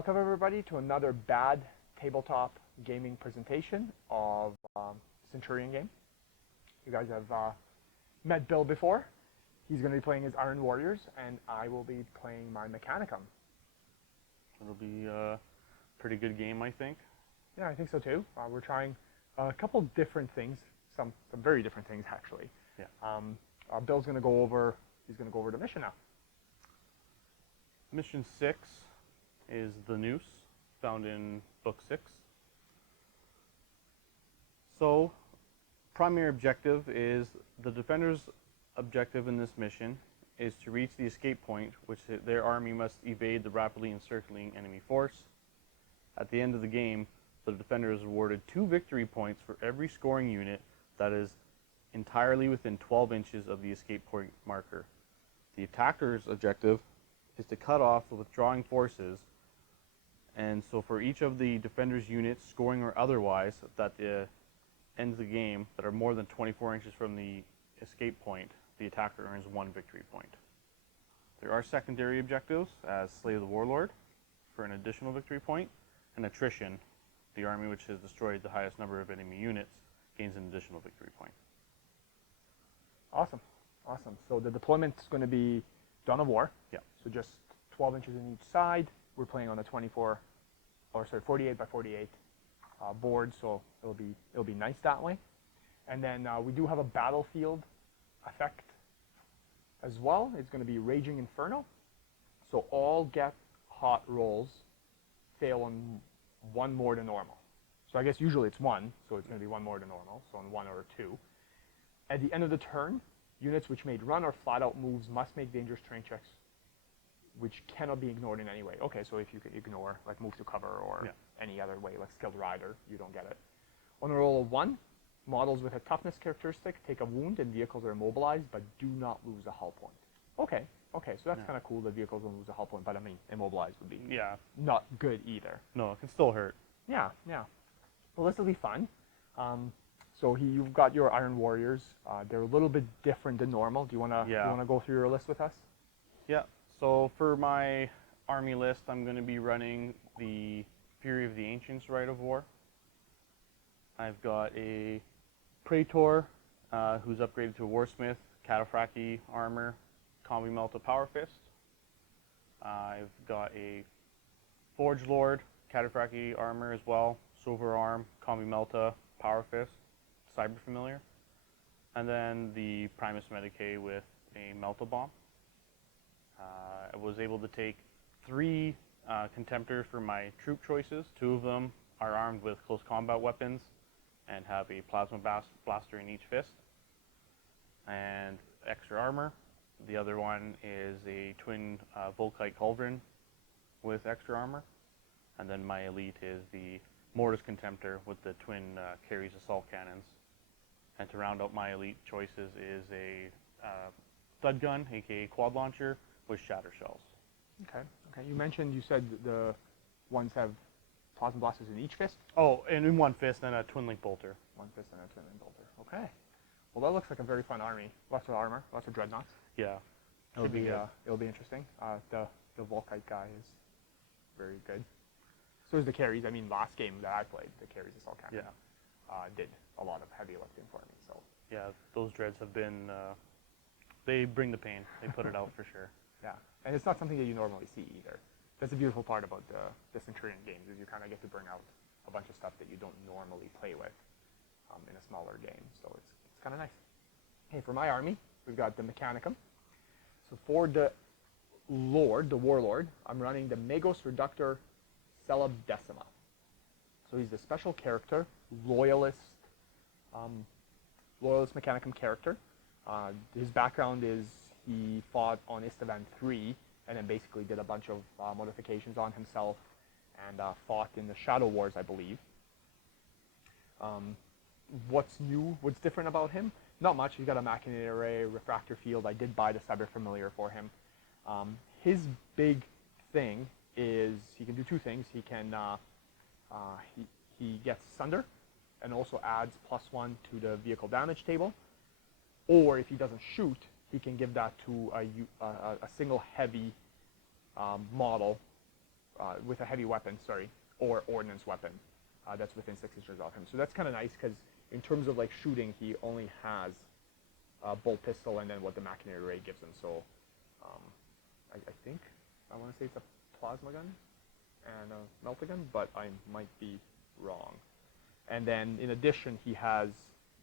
Welcome everybody to another bad tabletop gaming presentation of Centurion game. You guys have met Bill before. He's going to be playing his Iron Warriors, and I will be playing my Mechanicum. It'll be a pretty good game, I think. Yeah, I think so too. We're trying a couple different things, some very different things actually. Yeah. Bill's going to go over. He's going to go over the mission now. Mission 6 is the Noose, found in Book 6. So, primary objective is the defender's objective in this mission is to reach the escape point, which their army must evade the rapidly encircling enemy force. At the end of the game, the defender is awarded 2 victory points for every scoring unit that is entirely within 12 inches of the escape point marker. The attacker's objective is to cut off the withdrawing forces, and so for each of the defender's units, scoring or otherwise, that ends the game that are more than 24 inches from the escape point, the attacker earns 1 victory point. There are secondary objectives as Slay the Warlord for an additional victory point, and Attrition, the army which has destroyed the highest number of enemy units, gains an additional victory point. Awesome, awesome. So the deployment is going to be Dawn of War. Yeah. So just 12 inches on each side. We're playing on a 48 by 48 board, so it'll be nice that way. And then we do have a battlefield effect as well. It's going to be Raging Inferno. So all get hot rolls fail on 1 more than normal. So I guess usually it's 1, so it's going to be 1 more than normal, so on 1 or 2. At the end of the turn, units which made run or flat-out moves must make dangerous terrain checks, which cannot be ignored in any way. Okay, so if you could ignore, like move to cover or any other way, like Skilled Rider, you don't get it. On a roll of 1, models with a toughness characteristic take a wound and vehicles are immobilized, but do not lose a hull point. Okay, so that's kind of cool that vehicles don't lose a hull point, but I mean, immobilized would be not good either. No, it can still hurt. Yeah. Well, this will be fun. So you've got your Iron Warriors. They're a little bit different than normal. Do you wanna go through your list with us? Yeah. So for my army list, I'm going to be running the Fury of the Ancients Rite of War. I've got a Praetor who's upgraded to a Warsmith, Cataphractii armor, Combi Melta Power Fist. I've got a Forge Lord, Cataphractii armor as well, Silver Arm, Combi Melta Power Fist, Cyber Familiar. And then the Primus Medicae with a Melta Bomb. I was able to take 3 Contemptors for my troop choices. 2 of them are armed with close combat weapons and have a Plasma Blaster in each fist and extra armor. The other one is a twin Volkite Culverin with extra armor. And then my elite is the Mortis Contemptor with the twin Carries Assault Cannons. And to round out my elite choices is a Stud Gun, aka Quad Launcher, with Shatter Shells. Okay. You said the ones have Plasma Blasters in each fist? Oh, and in 1 fist and a Twin Link Bolter. 1 fist and a Twin Link Bolter. Okay. Well, that looks like a very fun army. Lots of armor, lots of dreadnoughts. Yeah. It'll be interesting. The Volkite guy is very good. So is the carries. I mean, last game that I played, the Carries Assault Cannon did a lot of heavy lifting for me. So yeah, those dreads have been. They bring the pain. They put it out for sure. Yeah, and it's not something that you normally see either. That's the beautiful part about the Centurion games is you kind of get to bring out a bunch of stuff that you don't normally play with in a smaller game. So it's kind of nice. Hey, for my army, we've got the Mechanicum. So for the Warlord, I'm running the Magos Reductor Celebdecima. So he's a special character, loyalist Mechanicum character. His background is he fought on Istavan 3 and then basically did a bunch of modifications on himself and fought in the Shadow Wars, I believe. What's new? What's different about him? Not much. He's got a Machinate Array, Refractor Field. I did buy the Cyber Familiar for him. His big thing is he can do 2 things. He can he gets Sunder and also adds +1 to the vehicle damage table. Or if he doesn't shoot, he can give that to a single heavy model with a heavy weapon, or ordnance weapon that's within 6 inches of him. So that's kind of nice because in terms of like shooting, he only has a bolt pistol and then what the machinary array gives him. So I think I want to say it's a plasma gun and a melta gun, but I might be wrong. And then in addition, he has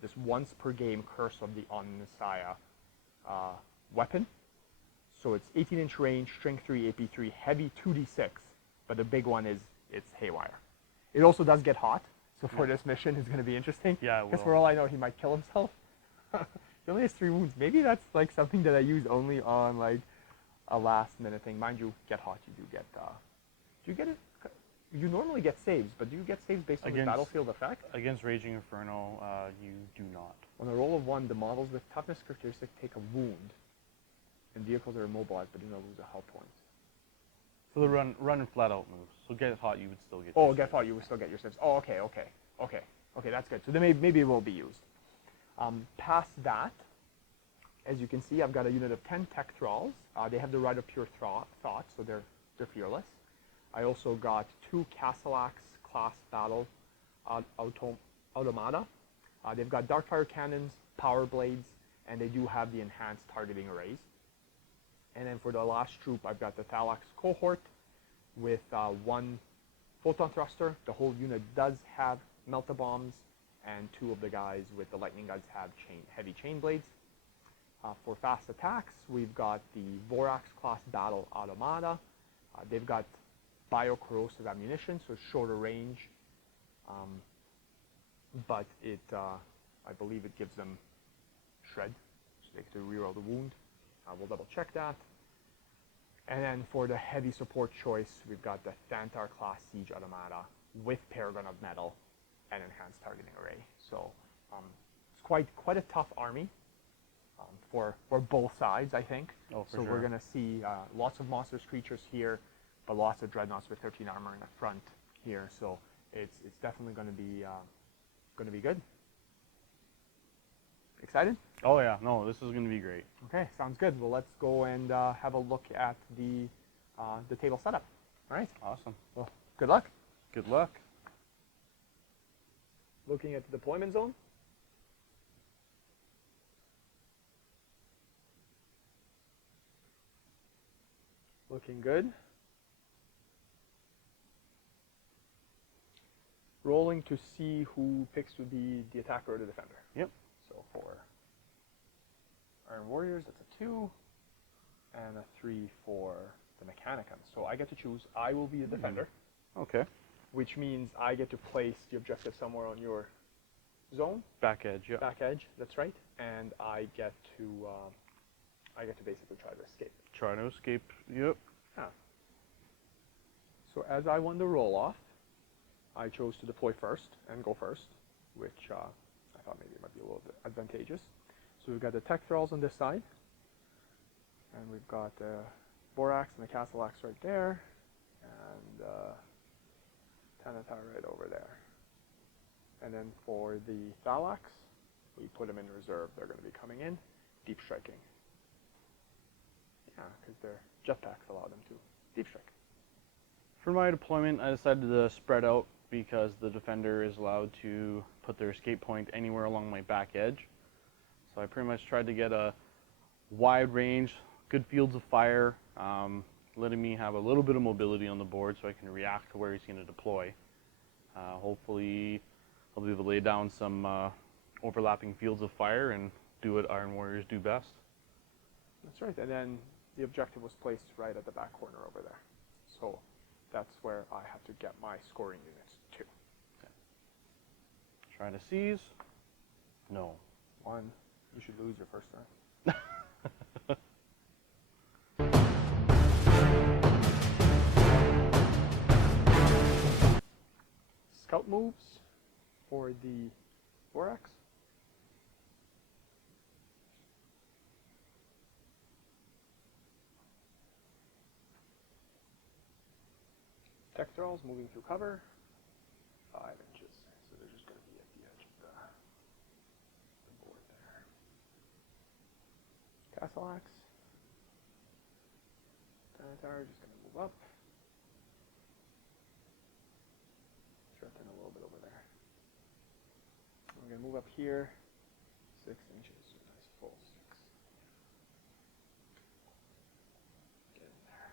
this once per game Curse of the Omnissiah weapon. So it's 18-inch range, strength 3, AP 3, heavy 2d6, but the big one is it's haywire. It also does get hot, so for this mission it's going to be interesting. Yeah, because for all I know, he might kill himself. He only has 3 wounds. Maybe that's like something that I use only on like a last-minute thing. Mind you, get hot, you do get. Do you get it? You normally get saves, but do you get saves based on the battlefield effect? Against Raging Inferno, you do not. On a roll of 1, the models with toughness characteristic take a wound, and vehicles are immobilized but do not lose a health point. For the run and flat out moves. So get hot, you would still get. Oh, get hot, you would still get your saves. Oh, okay, that's good. So then maybe it will be used. Past that, as you can see, I've got a unit of 10 tech thralls. They have the right of pure thought, so they're fearless. I also got 2 Castellax class battle automata. They've got darkfire cannons, power blades, and they do have the enhanced targeting arrays. And then for the last troop, I've got the Thalax cohort with 1 photon thruster. The whole unit does have melta bombs, and 2 of the guys with the lightning guns have heavy chain blades. For fast attacks, we've got the Vorax class battle automata. They've got biocorrosive ammunition, so shorter range, but I believe it gives them shred, so they can reroll the wound. We'll double check that. And then for the heavy support choice, we've got the Thantar class siege automata with Paragon of Metal and enhanced targeting array. So it's quite a tough army for both sides, I think. Oh, for so sure. We're going to see lots of monstrous creatures here, but lots of dreadnoughts with 13 armor in the front here. So it's definitely going to be good. Excited? Oh yeah, no, this is going to be great. Okay, sounds good. Well, let's go and have a look at the table setup. All right. Awesome. Well, good luck. Good luck. Looking at the deployment zone. Looking good. Rolling to see who picks to be the attacker or the defender. Yep. So for Iron Warriors, it's a 2, and a 3 for the Mechanicum. So I get to choose. I will be the defender. Okay. Which means I get to place the objective somewhere on your zone. Back edge, yeah. Back edge, that's right. And I get to basically try to escape. Try to escape, yep. Yeah. So as I won the roll-off, I chose to deploy first and go first, which I thought maybe it might be a little bit advantageous. So we've got the Tech Thralls on this side, and we've got the Borax and the Castellax right there, and Tanatar right over there. And then for the Thalax, we put them in reserve. They're going to be coming in, deep striking. Yeah, because their jetpacks allow them to deep strike. For my deployment, I decided to spread out because the defender is allowed to put their escape point anywhere along my back edge. So I pretty much tried to get a wide range, good fields of fire, letting me have a little bit of mobility on the board so I can react to where he's going to deploy. Hopefully I'll be able to lay down some overlapping fields of fire and do what Iron Warriors do best. That's right, and then the objective was placed right at the back corner over there. So that's where I have to get my scoring units to. Okay. Trying to seize. No. 1. You should lose your first turn. Scout moves for the Vorax. Tech Thralls moving through cover. 5 inches. So they're just going to be at the edge of the board there. Castellax. Tanatar just going to move up. going to move up here 6 inches. So nice full 6. Get in there.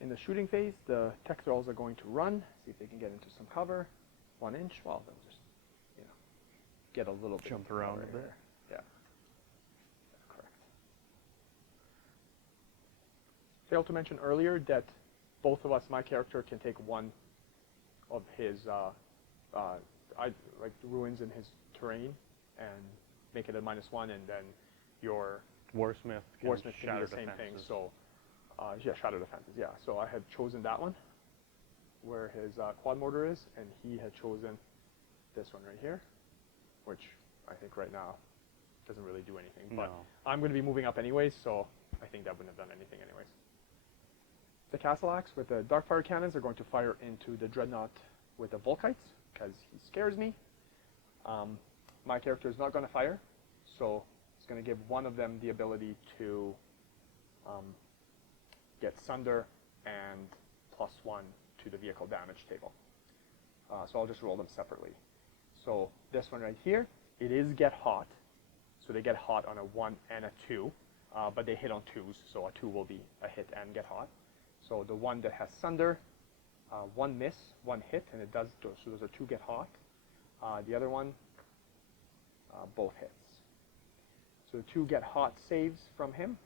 In the shooting phase, the tech thralls are going to run, see if they can get into some cover. 1 inch. Well, they'll just, you know, get a little bit. Jump around a bit. Here. Yeah. Correct. Failed to mention earlier that both of us, my character, can take one of his, like the ruins in his terrain, and make it a -1, and then your Warsmith can can do shatter the same thing. defenses. So, yeah, shadow defenses. Yeah. So I had chosen that one, where his quad mortar is, and he had chosen this one right here, which I think right now doesn't really do anything. But No. I'm going to be moving up anyways, so I think that wouldn't have done anything anyways. The Castle Axe with the Darkfire cannons are going to fire into the Dreadnought with the Volkites, because he scares me. My character is not going to fire, so it's going to give one of them the ability to get Sunder and +1 to the vehicle damage table. So I'll just roll them separately. So this one right here, it is get hot. So they get hot on a 1 and a 2, but they hit on 2s, so a 2 will be a hit and get hot. So the one that has Sunder, 1 miss, 1 hit, and it does, so those are 2 get hot. The other one, both hits. So the 2 get hot saves from him.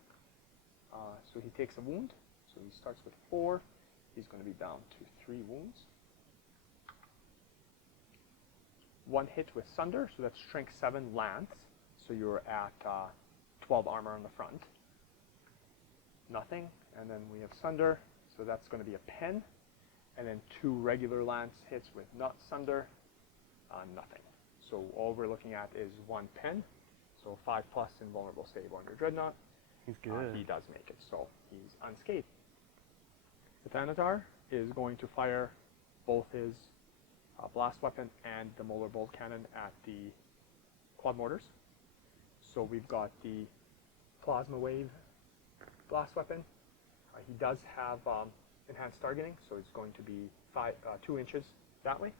So he takes a wound. So he starts with 4. He's going to be down to 3 wounds. 1 hit with Sunder, so that's strength 7 lance. So you're at 12 armor on the front. Nothing. And then we have Sunder, so that's going to be a pen. And then 2 regular lance hits with not Sunder, nothing. So all we're looking at is 1 pen. So 5+ invulnerable save on your Dreadnought. He's good. He does make it, so he's unscathed. The Thanatar is going to fire both his blast weapon and the molar bolt cannon at the quad mortars. So we've got the plasma wave blast weapon. He does have enhanced targeting, so it's going to be 2 inches that way.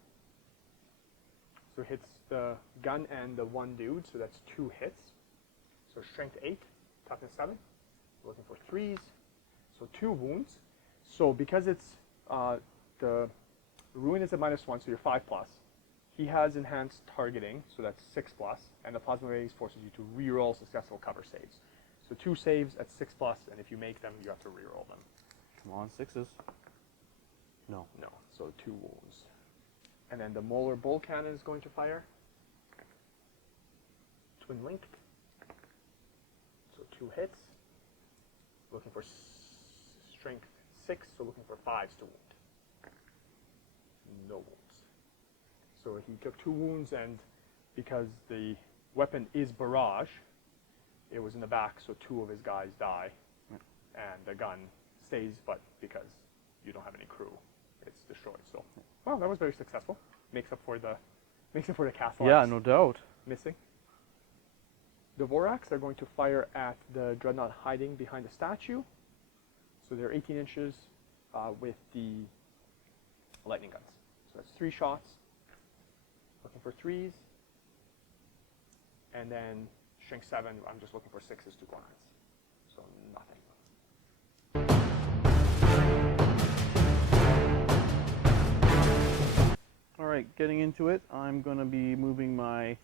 So it hits the gun and the 1 dude, so that's 2 hits. So strength 8, toughness 7. We're looking for 3s, so 2 wounds. So because it's the ruin is at -1, so you're 5+. He has enhanced targeting, so that's 6+, and the plasma rays forces you to reroll successful cover saves. So 2 saves at 6+, and if you make them, you have to reroll them. Come on, 6s. No. No, so 2 wounds. And then the molar bolt cannon is going to fire. Twin linked. So 2 hits. Looking for strength 6, so looking for 5s to wound. No wounds. So he took 2 wounds, and because the weapon is barrage, it was in the back, so 2 of his guys die, and the gun stays, but because you don't have any crew, it's destroyed. So, well, that was very successful. Makes up for the castle. Yeah, axe no doubt. missing. The Vorax are going to fire at the Dreadnought hiding behind the statue. So they're 18 inches with the lightning guns. So that's 3 shots. Looking for 3s. And then strength 7, I'm just looking for 6s to glance. So nothing. All right, getting into it, I'm going to be moving my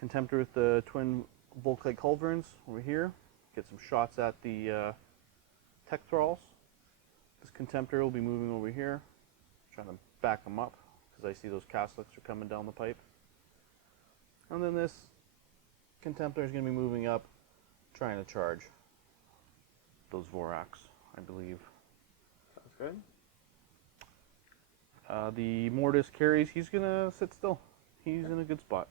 Contemptor with the twin Volkite culverins over here. Get some shots at the tech thralls. This Contemptor will be moving over here, trying to back them up because I see those Catholics are coming down the pipe. And then this Contemptor is going to be moving up, trying to charge those Vorax, I believe. Sounds good. The Mortis carries, he's going to sit still. He's in a good spot.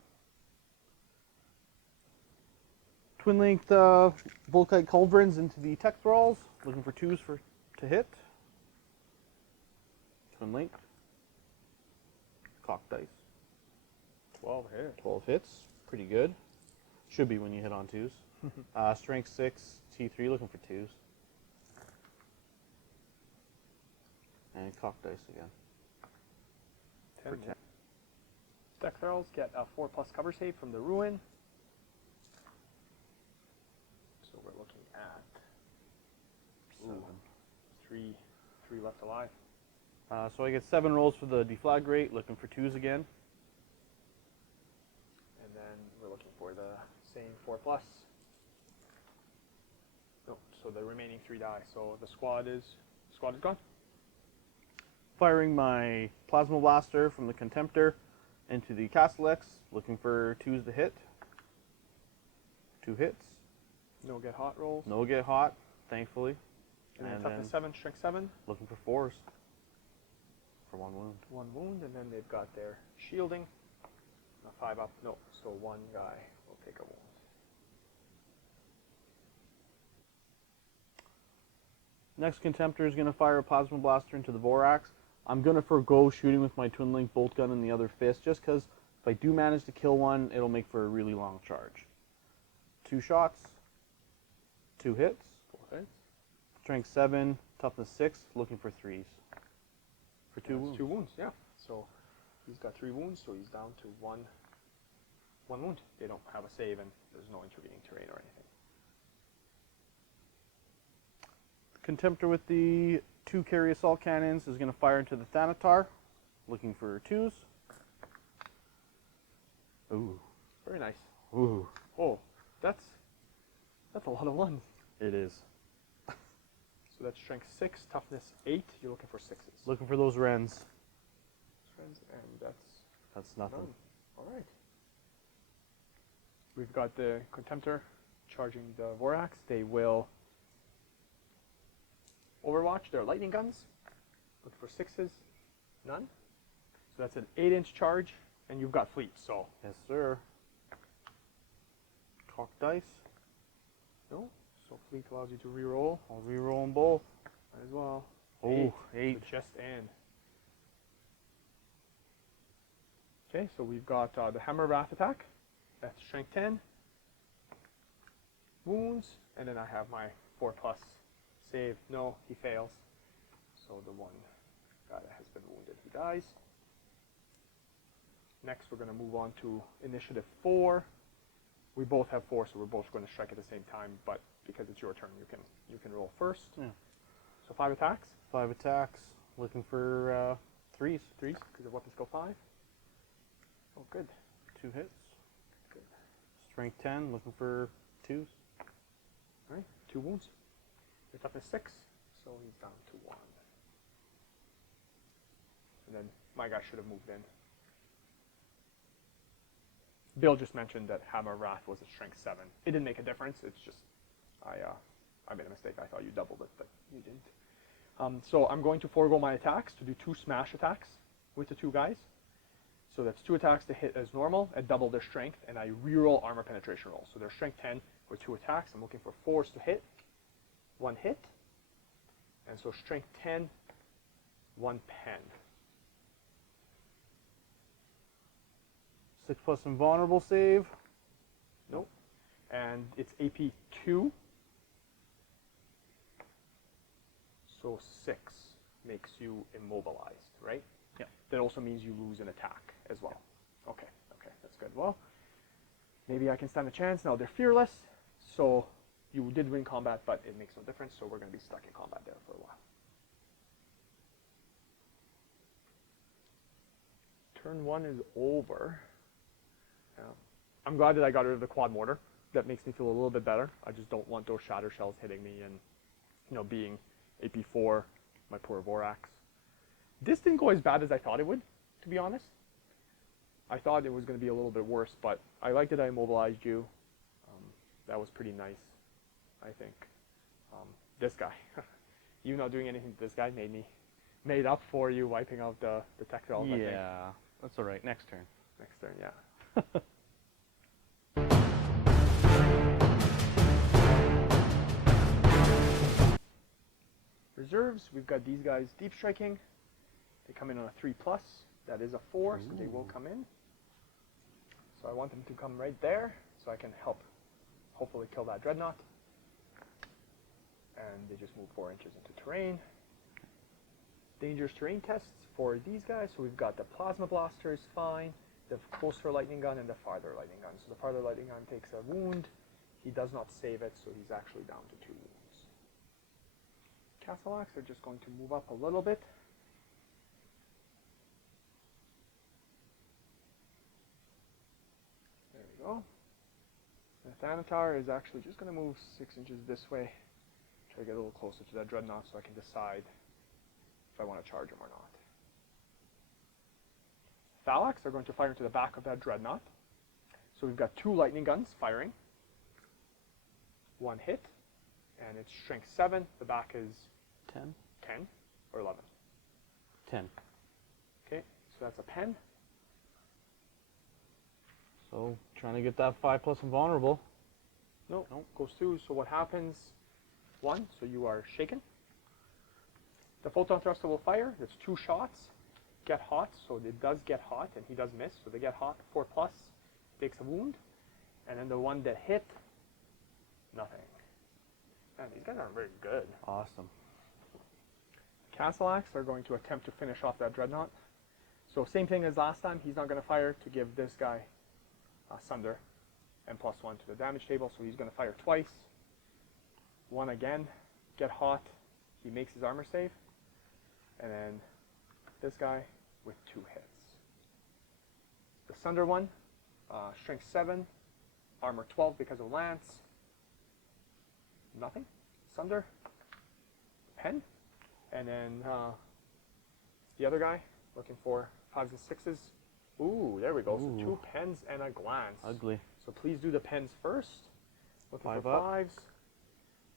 Twin linked Volkite culverins into the tech thralls, looking for 2s to hit. Twin linked. Cock dice. 12 hits. 12 hits, pretty good. Should be when you hit on 2s. Strength 6, T3, looking for 2s. And cock dice again. 10 For 10. Deck Thralls get a 4+ cover save from the Ruin. So we're looking at three left alive. So I get 7 rolls for the Deflagrate, looking for 2s again. And then we're looking for the same 4+. No, so the remaining 3 die. So the squad is gone. Firing my Plasma Blaster from the Contemptor into the Castellex, looking for 2s to hit. 2 hits. No get hot rolls. No get hot, thankfully. And then toughness 7, strength 7. Looking for 4s for 1 wound. 1 wound, and then they've got their shielding. 5 up. No, so 1 guy will take a wound. Next Contemptor is going to fire a Plasma Blaster into the Vorax. I'm going to forego shooting with my Twin Link Bolt Gun in the other fist, just because if I do manage to kill one, it'll make for a really long charge. 2 shots, 2 hits, 4 hits. strength 7, toughness 6, looking for 3s. For 2 That's wounds. 2 wounds, yeah. So he's got 3 wounds, so he's down to one wound. They don't have a save, and there's no intervening terrain or anything. Contemptor with the 2 carry assault cannons is going to fire into the Thanatar, looking for 2s. Ooh. Very nice. Ooh. Oh, that's a lot of 1s. It is. So that's strength 6, toughness 8. You're looking for 6s. Looking for those Wrens. Friends, and That's nothing. none. All right. We've got the Contemptor charging the Vorax. They will Overwatch their lightning guns. Look for 6s. None. So that's an 8-inch charge, and you've got fleet. So Yes, sir. Cock dice. no. So fleet allows you to reroll. I'll reroll them both. Might as well. Oh, 8. The chest and. Okay, so we've got the Hammer Wrath attack. That's strength 10. Wounds, and then I have my 4+ save. No, he fails. So the 1 guy that has been wounded, he dies. Next, we're going to move on to initiative 4. We both have 4, so we're both going to strike at the same time. But because it's your turn, you can roll first. Yeah. So 5 attacks. 5 attacks. Looking for 3s. 3s because the weapons go 5. Oh, good. 2 hits. Good. Strength 10. Looking for 2s. All right, 2 wounds. Your toughness 6, so he's down to 1. And then my guy should have moved in. Bill just mentioned that Hammer Wrath was a strength 7. It didn't make a difference. It's just I made a mistake. I thought you doubled it, but you didn't. So I'm going to forego my attacks to do 2 smash attacks with the 2 guys. So that's 2 attacks to hit as normal at double their strength, and I reroll armor penetration rolls. So they're strength 10 for 2 attacks. I'm looking for 4s to hit. 1 hit. And so strength 10, 1 pen. 6+ invulnerable save. Nope. And it's AP 2. So 6 makes you immobilized, right? Yeah. That also means you lose an attack as well. Yeah. Okay, that's good. Well, maybe I can stand a chance. Now they're fearless, so you did win combat, but it makes no difference, so we're going to be stuck in combat there for a while. Turn 1 is over. I'm glad that I got rid of the quad mortar. That makes me feel a little bit better. I just don't want those shatter shells hitting me and, being AP4, my poor Vorax. This didn't go as bad as I thought it would, to be honest. I thought it was going to be a little bit worse, but I liked that I immobilized you. That was pretty nice, I think. This guy, you not doing anything to this guy made up for you wiping out the tech cells, I think. Yeah, that's all right. Next turn. Next turn, yeah. Reserves, we've got these guys deep striking. They come in on a 3+. That is a 4, so they will come in. So I want them to come right there, so I can help hopefully kill that dreadnought. And they just move 4 inches into terrain. dangerous terrain tests for these guys. So we've got the plasma blaster is fine, the closer lightning gun, and the farther lightning gun. So the farther lightning gun takes a wound. He does not save it, so he's actually down to 2 wounds. Castellax are just going to move up a little bit. There we go. The Thanatar is actually just going to move 6 inches this way. Try to get a little closer to that Dreadnought so I can decide if I want to charge him or not. Thalax are going to fire into the back of that Dreadnought. So we've got 2 lightning guns firing. 1 hit, and it's strength 7. The back is 10? 10 or 11. 10. Okay, so that's a pen. So trying to get that 5+ invulnerable. No, goes through. So what happens? 1, so you are shaken. The photon thruster will fire. That's 2 shots. Get hot, so it does get hot, and he does miss. So they get hot. 4+, takes a wound. And then the one that hit, nothing. Man, these guys aren't very good. Awesome. Castellax are going to attempt to finish off that Dreadnought. So same thing as last time. He's not going to fire to give this guy Sunder and +1 to the damage table. So he's going to fire twice. 1 again. Get hot. He makes his armor save. And then this guy with 2 hits. The Sunder one, strength 7, armor 12 because of lance. Nothing. Sunder. Pen. And then the other guy, looking for 5s and 6s. Ooh, there we go. Ooh. So 2 pens and a glance. Ugly. So please do the pens first. Looking 5 for up. 5s.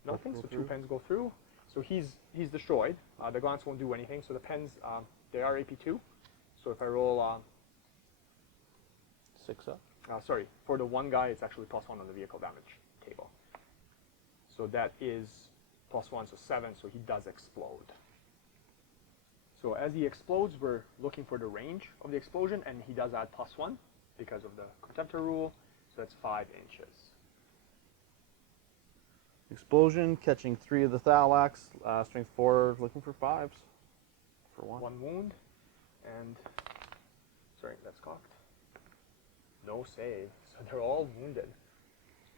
Nothing. Go So through. 2 pens go through. So he's destroyed. The glance won't do anything. So the pens, they are AP2. So if I roll, 6 up. sorry, for the one guy, it's actually +1 on the vehicle damage table. So that is +1, so 7, so he does explode. So as he explodes, we're looking for the range of the explosion, and he does add +1 because of the Contemptor rule, so that's 5 inches. Explosion, catching 3 of the Thalax, strength 4, looking for 5s. For 1. 1 wound, and, sorry, that's cocked. No save, so they're all wounded,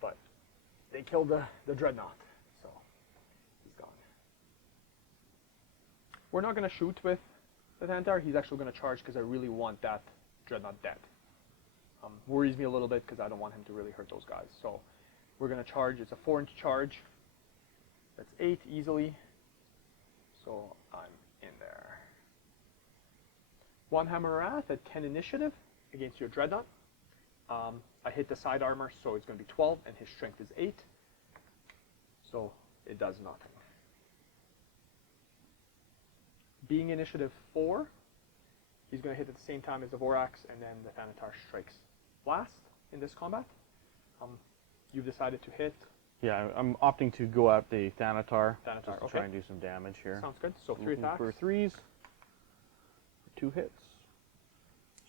but they killed the Dreadnought, so he's gone. We're not going to shoot with the Thanatar. He's actually going to charge because I really want that Dreadnought dead. Worries me a little bit because I don't want him to really hurt those guys. So we're going to charge. It's a 4-inch charge. That's 8 easily. So I'm in there. 1 Hammer Wrath at 10 initiative against your Dreadnought. I hit the side armor, so it's going to be 12, and his strength is 8. So it does nothing. Being initiative 4, he's going to hit at the same time as the Vorax, and then the Thanatar strikes last in this combat. You've decided to hit. Yeah, I'm opting to go at the Thanatar. Thanatar, Just to okay. try and do some damage here. Sounds good. So 3 Looking attacks. for 3s. 2 hits.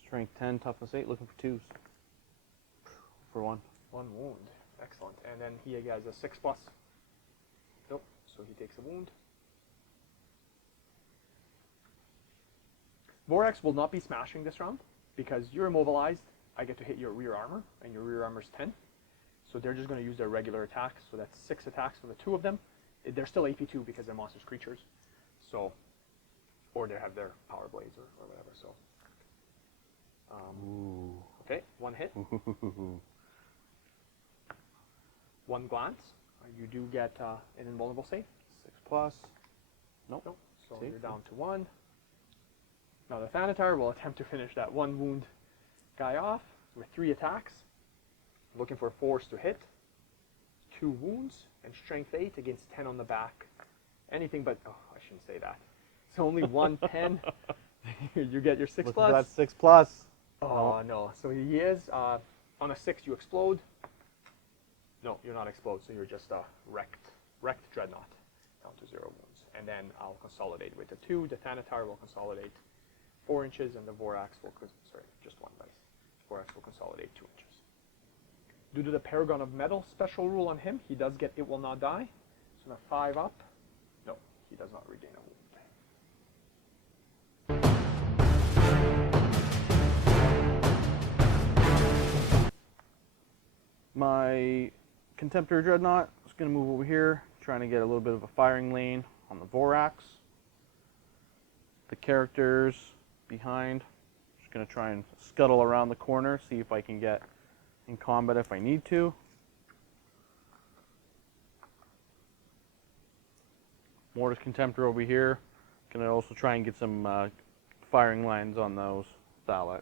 Strength 10, toughness 8, looking for 2s. For 1. 1 wound. Excellent. And then he has a 6+. Nope. So he takes a wound. Vorax will not be smashing this round because you're immobilized. I get to hit your rear armor, and your rear armor is 10. So they're just going to use their regular attacks. So that's 6 attacks for the 2 of them. They're still AP2 because they're monstrous creatures. So, or they have their power blades or whatever. So, okay, 1 hit. 1 glance. You do get an invulnerable save. 6+. Nope. Nope. So Save. you're down to 1. Now the Thanatar will attempt to finish that 1 wound guy off with 3 attacks. Looking for 4s to hit. 2 wounds and strength 8 against 10 on the back. Anything but, oh, I shouldn't say that. It's only 1 pen. You get your 6+. Looking for that 6+. Oh, no. So he is, on a 6 you explode. No, you're not explode, so you're just wrecked Dreadnought down to 0 wounds. And then I'll consolidate with the 2. The Thanatar will consolidate 4 inches, and the Vorax will, sorry, just 1 dice. Vorax will consolidate 2 inches. Due to the Paragon of Metal special rule on him, he does get It Will Not Die. So now 5 up. No, he does not regain a wound. My Contemptor Dreadnought is going to move over here, trying to get a little bit of a firing lane on the Vorax. The characters behind, just going to try and scuttle around the corner, see if I can get in combat if I need to. Mortis Contemptor over here, going to also try and get some firing lines on those Thalax.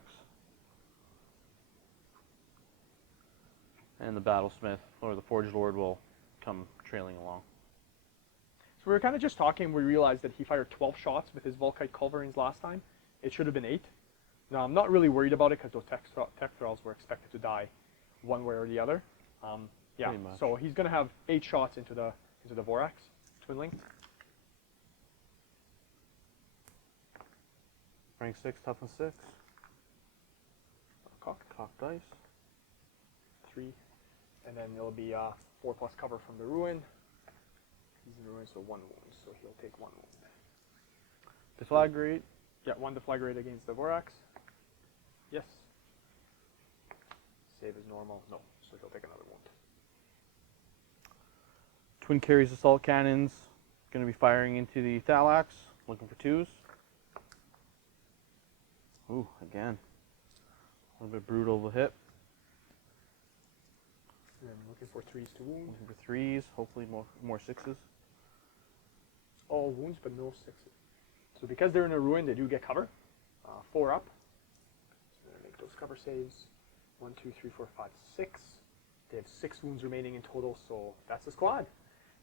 And the Battlesmith, or the Forge Lord, will come trailing along. So we were kind of just talking, we realized that he fired 12 shots with his Volkite Culverines last time. It should have been 8. Now, I'm not really worried about it because those tech thralls were expected to die one way or the other. Yeah, so he's going to have 8 shots into the Vorax, Twin Link. Rank 6, toughness 6. Cock dice. 3. And then it'll be 4+ cover from the ruin. He's in the ruin, so 1 wound, so he'll take 1 wound. Deflagrate. Yeah, 1 deflagrate against the Vorax. Yes. Save is normal. No, so he'll take another wound. Twin Carries Assault Cannons. Going to be firing into the Thalax. Looking for 2s. Ooh, again. A little bit brutal of a hit. And then looking for 3s to wound. Looking for 3s, hopefully more 6s. All wounds, but no 6s. So because they're in a ruin, they do get cover. 4 up. So we're going to make those cover saves. 1, 2, 3, 4, 5, 6. They have 6 wounds remaining in total, so that's the squad.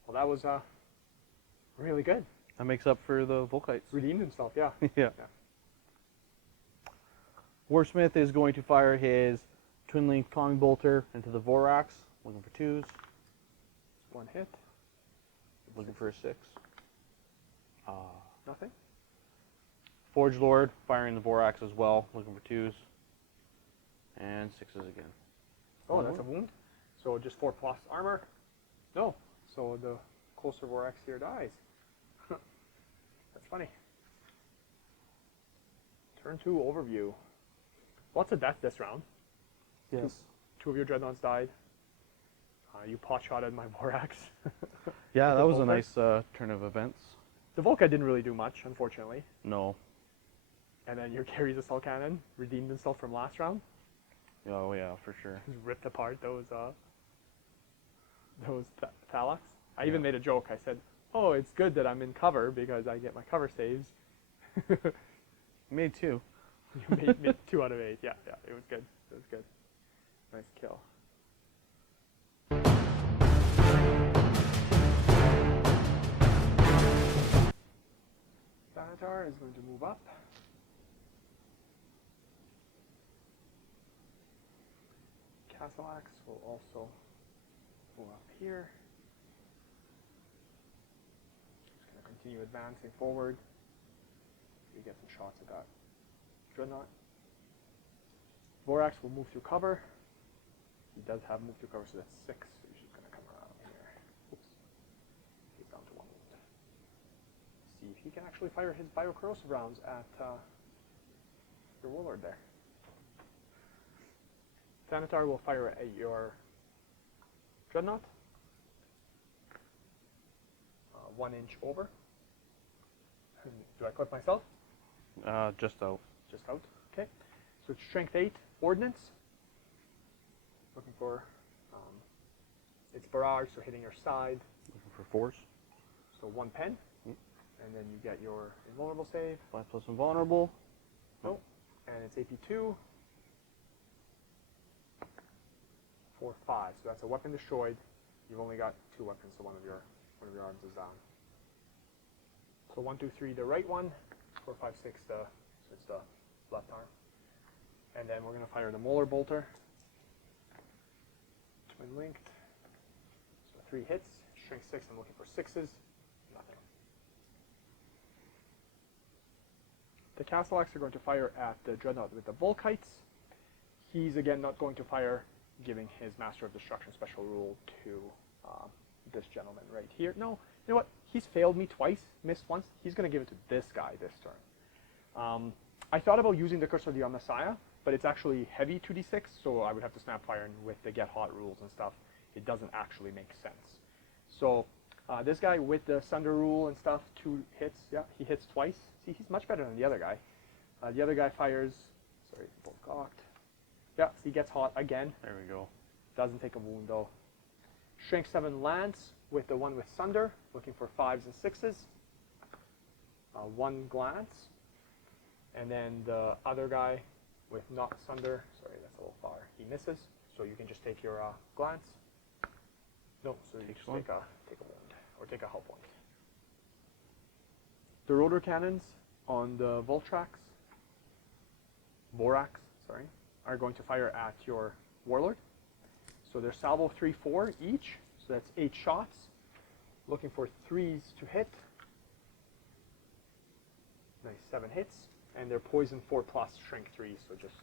Well, that was really good. That makes up for the Volkites. Redeemed himself, yeah. Yeah. Warsmith is going to fire his Twin Link Kong Bolter into the Vorax, looking for 2s. 1 hit. Looking for a 6. Nothing. Forge Lord firing the Vorax as well, looking for 2s. And 6s again. Oh, that's a wound. So just 4+ armor. No. So the closer Vorax here dies. That's funny. Turn 2 overview. Lots of death this round. Yes. 2 of your Dreadnoughts died. You pot-shotted my Vorax. Yeah, that was a nice turn of events. The Volkite didn't really do much, unfortunately. No. And then your Carries Assault Cannon redeemed himself from last round. Oh yeah, for sure. Just ripped apart those Thalax. I even made a joke. I said, "Oh, it's good that I'm in cover because I get my cover saves." Made 2. You made 2 out of 8. Yeah, it was good. It was good. Nice kill. Thanatar is going to move up. Castleaxe will also go up here. Just going to continue advancing forward. You get some shots at that Dreadnought. Vorax will move through cover. He does have move through cover, so that's 6. So he's just going to come around here. Oops. He's down to 1 wound. See if he can actually fire his biocorrosive rounds at your Warlord there. Thanatar will fire at your Dreadnought. 1 inch over. Do I clip myself? Just out. Just out. Okay. So it's Strength 8 Ordnance. Looking for it's barrage, so hitting your side. Looking for 4s. So 1 pen. And then you get your invulnerable save. 5+ invulnerable. Nope. And it's AP 2. 4, 5. So that's a weapon destroyed. You've only got 2 weapons, so one of your arms is down. So 1, 2, 3, the right one. 4, 5, 6, so it's the left arm. And then we're going to fire the Molar Bolter. Twin linked. So 3 hits. Strength 6, I'm looking for 6s. Nothing. The Castleaxe are going to fire at the Dreadnought with the Volkites. He's again not going to fire, giving his Master of Destruction special rule to this gentleman right here. No, you know what? He's failed me twice, missed once. He's going to give it to this guy this turn. I thought about using the Curse of the Messiah but it's actually heavy 2d6, so I would have to snap fire, and with the get hot rules and stuff, it doesn't actually make sense. So this guy with the Sunder rule and stuff, 2 hits, yeah, he hits twice. See, he's much better than the other guy. The other guy fires, sorry, both cocked. Yeah, he gets hot again. There we go. Doesn't take a wound though. Strength 7 Lance with the one with Sunder, looking for 5s and 6s. 1 glance. And then the other guy with not Sunder, sorry, that's a little far. He misses, so you can just take your glance. No, so you just take a wound, or take a health point. The rotor cannons on the Vorax, sorry, are going to fire at your Warlord. So they're salvo 3-4 each, so that's 8 shots. Looking for 3s to hit. Nice, 7 hits. And they're poison 4 plus, strength 3, so just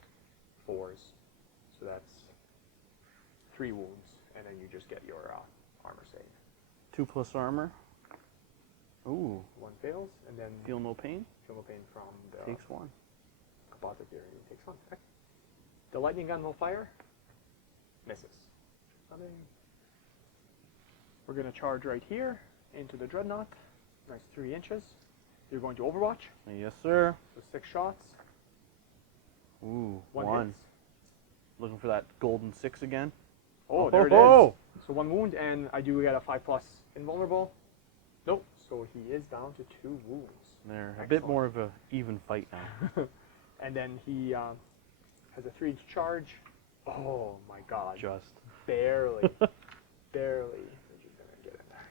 4s. So that's 3 wounds, and then you just get your armor save. 2 plus armor. Ooh. 1 fails, and then Feel no pain. feel no pain from the Takes 1. composite theory. He takes 1. Okay. The lightning gun will fire. Misses. Nothing. We're going to charge right here into the dreadnought. Nice 3 inches. You're going to Overwatch. Yes, sir. So 6 shots. Ooh, 1 hits. Looking for that golden 6 again. Oh, there it is. So 1 wound, and I do get a 5 plus invulnerable. Nope. So he is down to 2 wounds. There, a bit more of a even fight now. And then he has a 3-inch charge. Oh my God! Just barely, barely. We're just gonna get in there.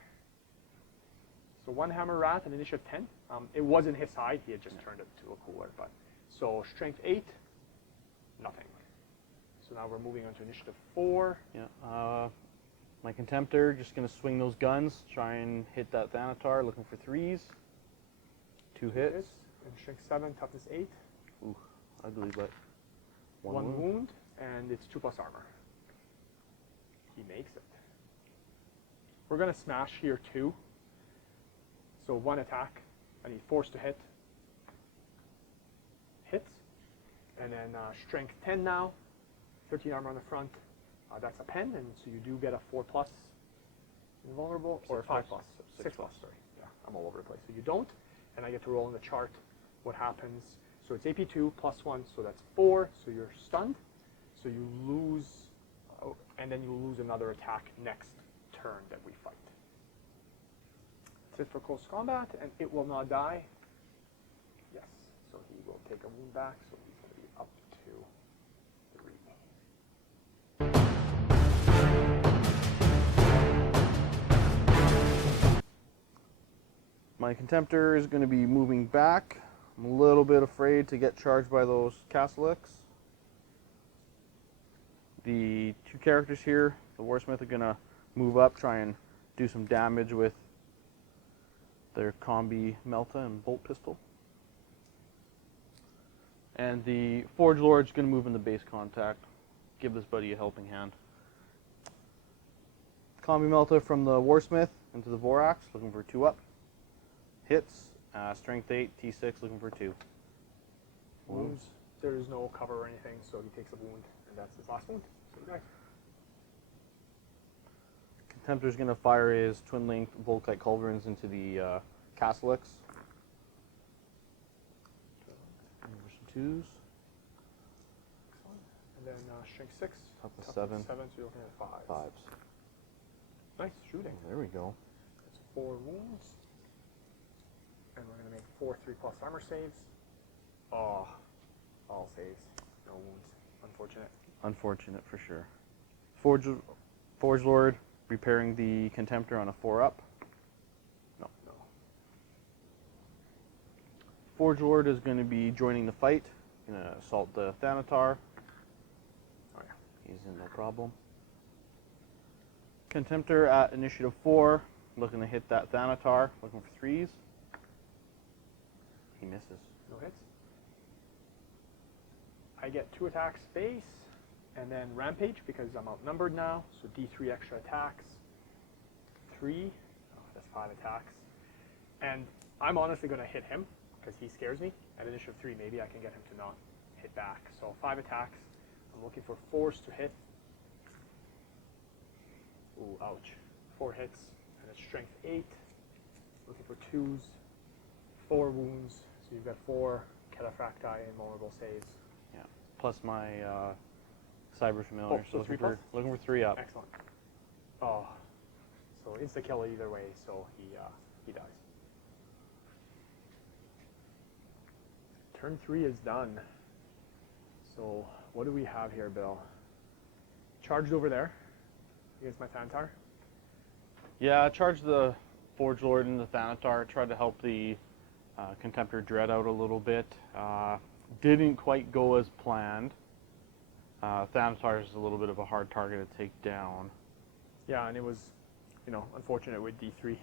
So 1 hammer rat and initiative 10. It wasn't his side. He had just turned it to a cooler. But so strength 8, nothing. So now we're moving on to initiative 4. yeah. My Contemptor just gonna swing those guns, try and hit that Thanatar. Looking for 3s. 2 hits. And strength 7, toughness 8. Ooh, ugly, but 1 wound, and it's 2 plus armor. He makes it. We're gonna smash here too. So 1 attack. I need force to hit. Hits. And then strength 10 now. 13 armor on the front. That's a pen, and so you do get a 4 plus invulnerable, or 5 plus. 6 plus, sorry. Yeah, I'm all over the place. So you don't, and I get to roll in the chart what happens. So it's AP2 plus 1, so that's 4, so you're stunned. So you lose, and then you lose another attack next turn that we fight. That's it for close combat, and it will not die. Yes, so he will take a wound back, so he's going to be up to 3. My Contemptor is going to be moving back. I'm a little bit afraid to get charged by those Castellix. The 2 characters here, the Warsmith, are going to move up, try and do some damage with their Combi Melta and Bolt Pistol. And the Forge Lord's going to move in the base contact, give this buddy a helping hand. Combi Melta from the Warsmith into the Vorax, looking for 2 up. Hits, strength 8, T6, looking for 2. Wounds. There is no cover or anything, so he takes a wound, and that's his last wound. So he dies. Contemptor's going to fire his twin-length Volkite Culverins into the Castellix. For some 2s. Excellent. And then strength 6. Toughness 7. 7, so you're looking at 5s. 5s. Nice shooting. There we go. That's 4 wounds. And we're going to make 4 3 plus armor saves. Oh, all saves. No wounds. Unfortunate. Unfortunate for sure. Forge Lord repairing the Contemptor on a 4 up. No. Forge Lord is going to be joining the fight. Going to assault the Thanatar. Oh yeah. He's in no problem. Contemptor at initiative 4, looking to hit that Thanatar, looking for 3s. He misses. No hits. I get 2 attacks base, and then Rampage because I'm outnumbered now. So D3 extra attacks. 3. Oh, that's 5 attacks. And I'm honestly going to hit him because he scares me. At initiative 3, maybe I can get him to not hit hit back. So 5 attacks. I'm looking for 4s to hit. Ooh, ouch. 4 hits, and it's strength 8. Looking for 2s, 4 wounds. So you've got 4 cataphracti and vulnerable saves. Yeah. Plus my cyber familiar. So looking 3 plus? looking for 3 up. Excellent. Oh, so insta kill either way. So he dies. Turn 3 is done. So what do we have here, Bill? Charged over there against my Thanatar. Yeah, I charged the Forge Lord and the Thanatar. Tried to help the Contemptor Dread out a little bit. Didn't quite go as planned. Thanatar is a little bit of a hard target to take down. Yeah, and it was, unfortunate with D3.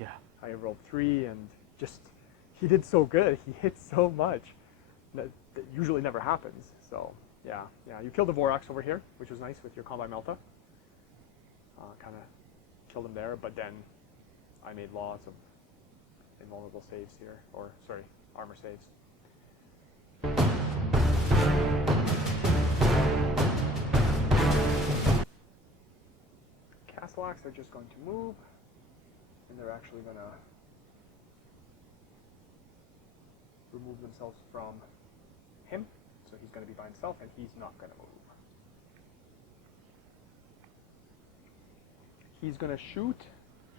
Yeah. I rolled 3 and just, he did so good. He hit so much. That usually never happens. So, yeah. You killed the Vorax over here, which was nice with your Combine Melta. Kind of killed him there, but then I made lots of invulnerable saves here, or sorry, armor saves. Castellax are just going to move, and they're actually going to remove themselves from him, so he's going to be by himself, and he's not going to move. He's going to shoot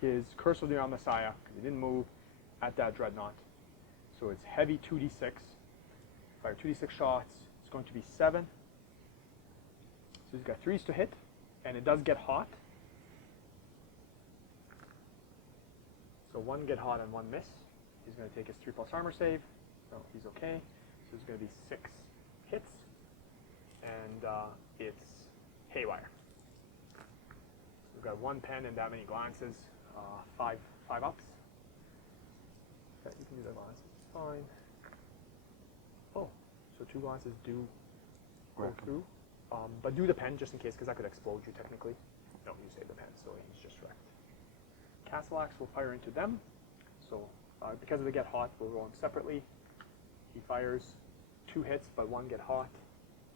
his Curse of the Iron Messiah, because he didn't move, at that Dreadnought. So it's heavy 2d6. Fire 2d6 shots. It's going to be 7. So he's got 3s to hit, and it does get hot. So 1 get hot and 1 miss. He's going to take his 3+ armor save. No, he's okay. So it's going to be 6 hits, and it's haywire. We've got 1 pen and that many glances, 5 ups. Okay, you can do the glances, it's fine. Oh, so 2 glances do go through. But do the pen just in case, because that could explode you technically. No, you save the pen, so he's just wrecked. Castellax will fire into them. So because they get hot, we'll roll them separately. He fires 2 hits, but 1 get hot.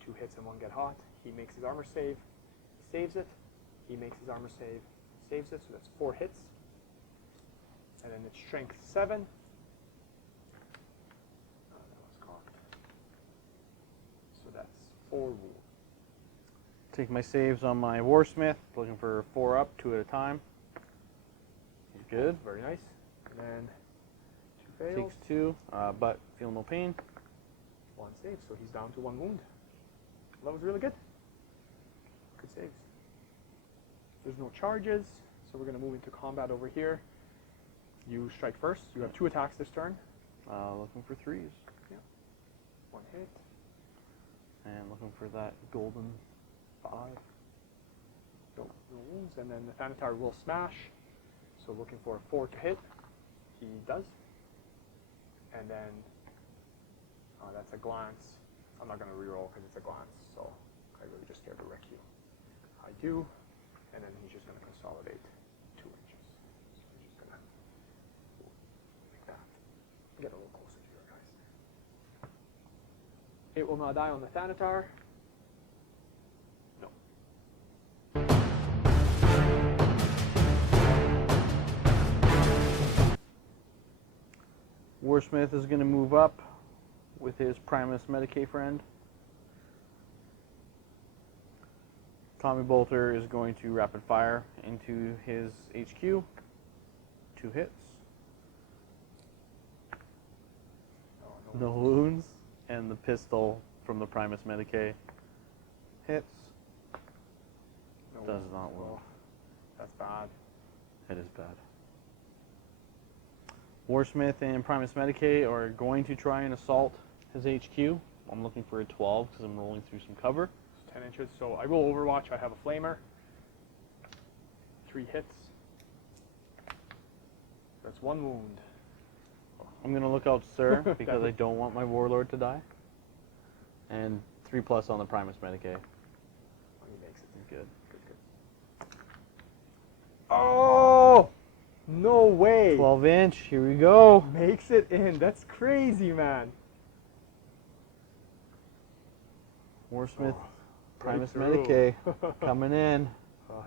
2 hits and 1 get hot. He makes his armor save, saves it. He makes his armor save, saves it, so that's 4 hits. And then it's strength 7. Oh, that was cocked. So that's 4 wounds. Take my saves on my Warsmith, looking for 4 up, 2 at a time. He's good. Very nice. And then 2 fails. Takes 2, but feel no pain. 1 save, so he's down to 1 wound. That was really good. Good saves. There's no charges, so we're going to move into combat over here. You strike first. You have 2 attacks this turn. Looking for 3s. Yeah. 1 hit. And looking for that golden 5. No wounds. And then the Thanatar will smash. So looking for 4 to hit. He does. And then that's a glance. I'm not going to reroll because it's a glance, so I really just scared to wreck you. I do. And then he's just going to consolidate 2 inches. So he's just going to like that. Get a little closer to you guys. It will not die on the Thanatar. No. Warsmith is going to move up with his Primus Medicae friend. Tommy Bolter is going to rapid fire into his HQ. 2 hits. Oh, No wounds. And the pistol from the Primus Medicae hits. no Does wounds. not wound. Oh, that's bad. It is bad. Warsmith and Primus Medicae are going to try and assault his HQ. I'm looking for a 12 because I'm rolling through some cover. 10 inches. So I will Overwatch. I have a Flamer. 3 hits. That's 1 wound. I'm going to look out, sir, because I don't want my Warlord to die. And 3+ on the Primus Medicae. Oh, he makes it. Good. Good. Oh! No way! 12-inch, here we go. Makes it in. That's crazy, man. Warsmith, Oh, Primus right Medicae through. coming in.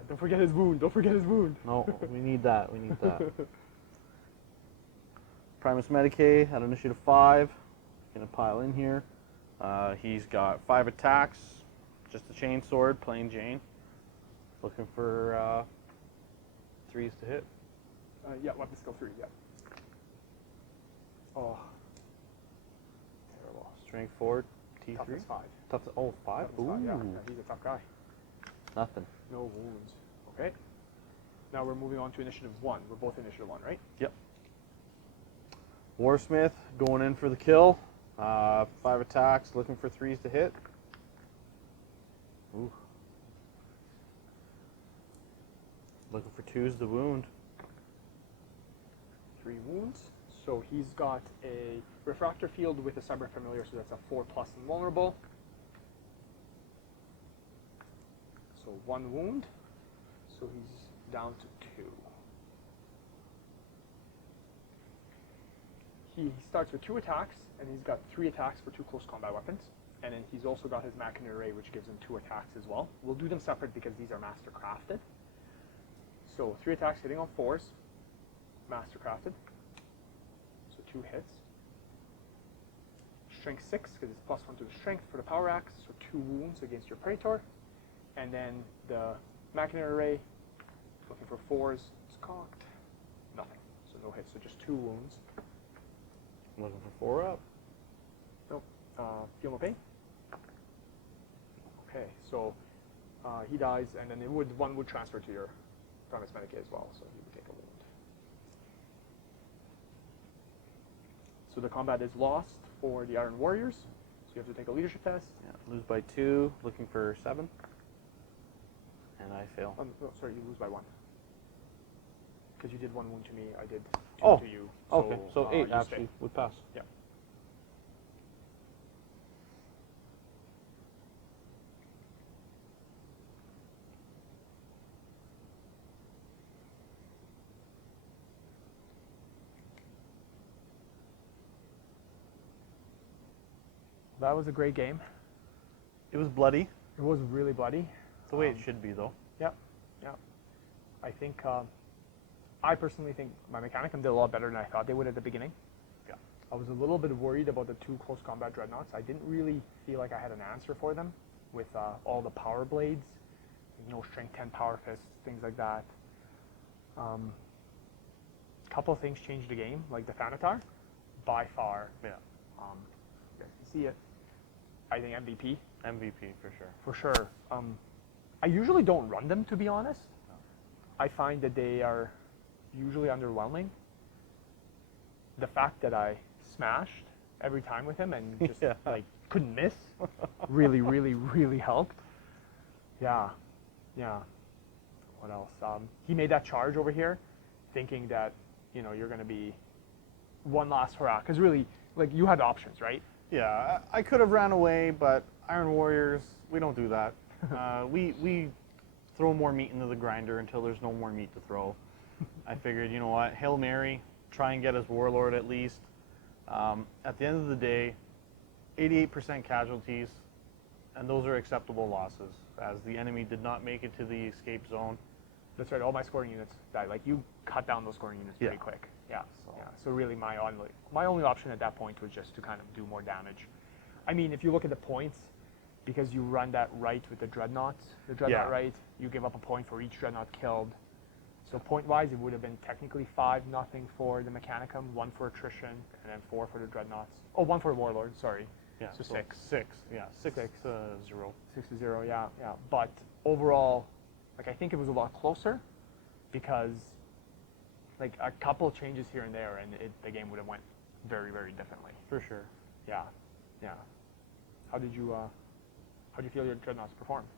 Don't forget his wound. Don't forget his wound. No, we need that. We need that. Primus Medicae at initiative 5. Gonna pile in here. He's got 5 attacks. Just a chain sword, plain Jane. Looking for 3s to hit. Yeah, weapon skill 3. Yeah. Oh, terrible. Strength 4, T3. Toughness 5. Toughness, oh, 5? Toughness 5, yeah, he's a tough guy. Nothing. No wounds. Okay. Now we're moving on to initiative 1. We're both initiative 1, right? Yep. Warsmith going in for the kill. 5 attacks, looking for 3s to hit. Ooh. Looking for 2s to wound. 3 wounds. So he's got a refractor field with a cyber familiar, so that's a 4+ invulnerable. So 1 wound. So he's down to 2. He starts with 2 attacks, and he's got 3 attacks for 2 close combat weapons. And then he's also got his Mechanicum array, which gives him 2 attacks as well. We'll do them separate because these are master crafted. So 3 attacks hitting on 4s, master crafted. So 2 hits. Strength 6, because it's +1 to the strength for the power axe, so 2 wounds against your Praetor. And then the Mechanicum array, looking for 4s, it's cocked. Nothing. So no hits, so just 2 wounds. Looking for 4 up. Nope. Feel no pain? Okay, so he dies, and then one would transfer to your Primus Medicae as well, so he would take a wound. So the combat is lost for the Iron Warriors, so you have to take a leadership test. Yeah, lose by 2, looking for 7. And I fail. No, sorry, you lose by 1. Because you did 1 wound to me, I did 2 Oh, to you. okay, so 8 you actually stay. would pass. Yeah. That was a great game. It was bloody. It was really bloody. The way it should be, though. Yeah, yeah. I think, I personally think my Mechanicum did a lot better than I thought they would at the beginning. Yeah. I was a little bit worried about the 2 close combat dreadnoughts. I didn't really feel like I had an answer for them with all the power blades, strength 10 power fists, things like that. Couple of things changed the game, like the Thanatar, by far. Yeah. You guys can see it. I think MVP. MVP for sure. For sure. I usually don't run them, to be honest. I find that they are usually underwhelming. The fact that I smashed every time with him and just like couldn't miss really, really, really helped. Yeah, yeah. What else? He made that charge over here, thinking that you're going to be one last hurrah. Because really, like you had options, right? Yeah, I could have ran away, but Iron Warriors, we don't do that. We throw more meat into the grinder until there's no more meat to throw. I figured, you know what, Hail Mary, try and get his Warlord at least. At the end of the day, 88% casualties, and those are acceptable losses, as the enemy did not make it to the escape zone. That's right, all my scoring units died. Like, you cut down those scoring units pretty quick. Yeah, so really my only option at that point was just to kind of do more damage. I mean, if you look at the points, because you run that right with the Dreadnoughts, right, you give up a point for each Dreadnought killed. So point-wise, it would have been technically 5-0 for the Mechanicum, 1 for attrition, and then 4 for the Dreadnoughts. Oh, 1 for Warlord, sorry. Yeah, so 6. 6, yeah, 6-0. 6-0, yeah. But overall, like, I think it was a lot closer because, like, a couple changes here and there, and the game would have went very, very differently. For sure. Yeah. How did you feel your Dreadnoughts performed?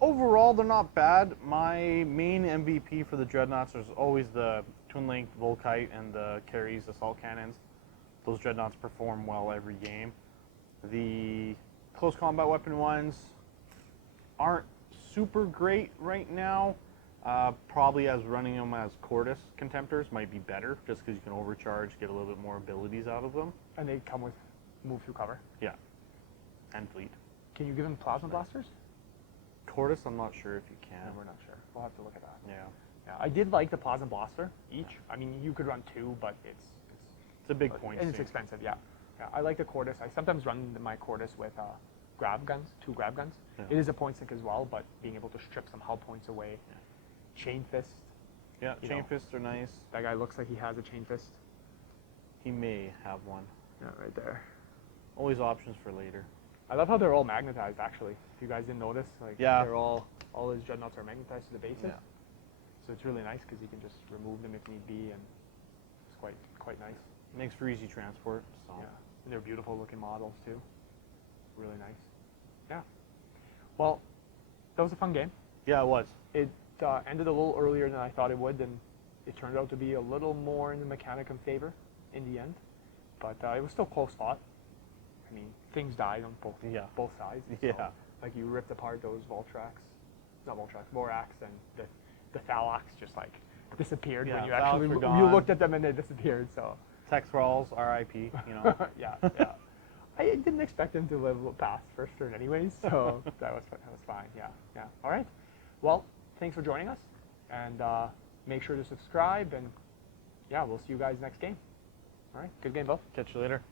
Overall, they're not bad. My main MVP for the Dreadnoughts is always the twin-linked Volkite and the Carries assault cannons. Those Dreadnoughts perform well every game. The close combat weapon ones aren't super great right now. Probably as running them as Cordis Contemptors might be better, just because you can overcharge, get a little bit more abilities out of them. And they come with move through cover. Yeah, and fleet. Can you give him plasma blasters? Tortoise, I'm not sure if you can. No, we're not sure. We'll have to look at that. Yeah. Yeah, I did like the plasma blaster each. I mean, you could run 2, but it's It's a big point. and it's expensive. Yeah. Yeah, I like the Cordis. I sometimes run my Cordis with grab guns, 2 grab guns. Yeah. It is a point sink as well, but being able to strip some hull points away. Yeah. Chain fist. Yeah, You chain know. fists are nice. That guy looks like he has a chain fist. He may have one. Yeah, right there. Always options for later. I love how they're all magnetized. Actually, if you guys didn't notice, like Yeah. they're all his dreadnoughts are magnetized to the bases. Yeah. So it's really nice because you can just remove them if need be, and it's quite nice. Makes for easy transport. So. Yeah, and they're beautiful looking models too. Really nice. Yeah. Well, that was a fun game. Yeah, it was. It ended a little earlier than I thought it would, and it turned out to be a little more in the Mechanicum favor in the end. But it was still close fought. I mean, things died on both sides. So, Yeah. like you ripped apart those Vorax, and the Thalax just like disappeared Yeah, when you Thalax actually were you gone. looked at them and they disappeared. So. Tech Thralls, RIP, you know. yeah. I didn't expect him to live past first turn anyways, so that was fine. Yeah. All right. Well, thanks for joining us, and make sure to subscribe, and yeah, we'll see you guys next game. All right. Good game, Bo. Catch you later.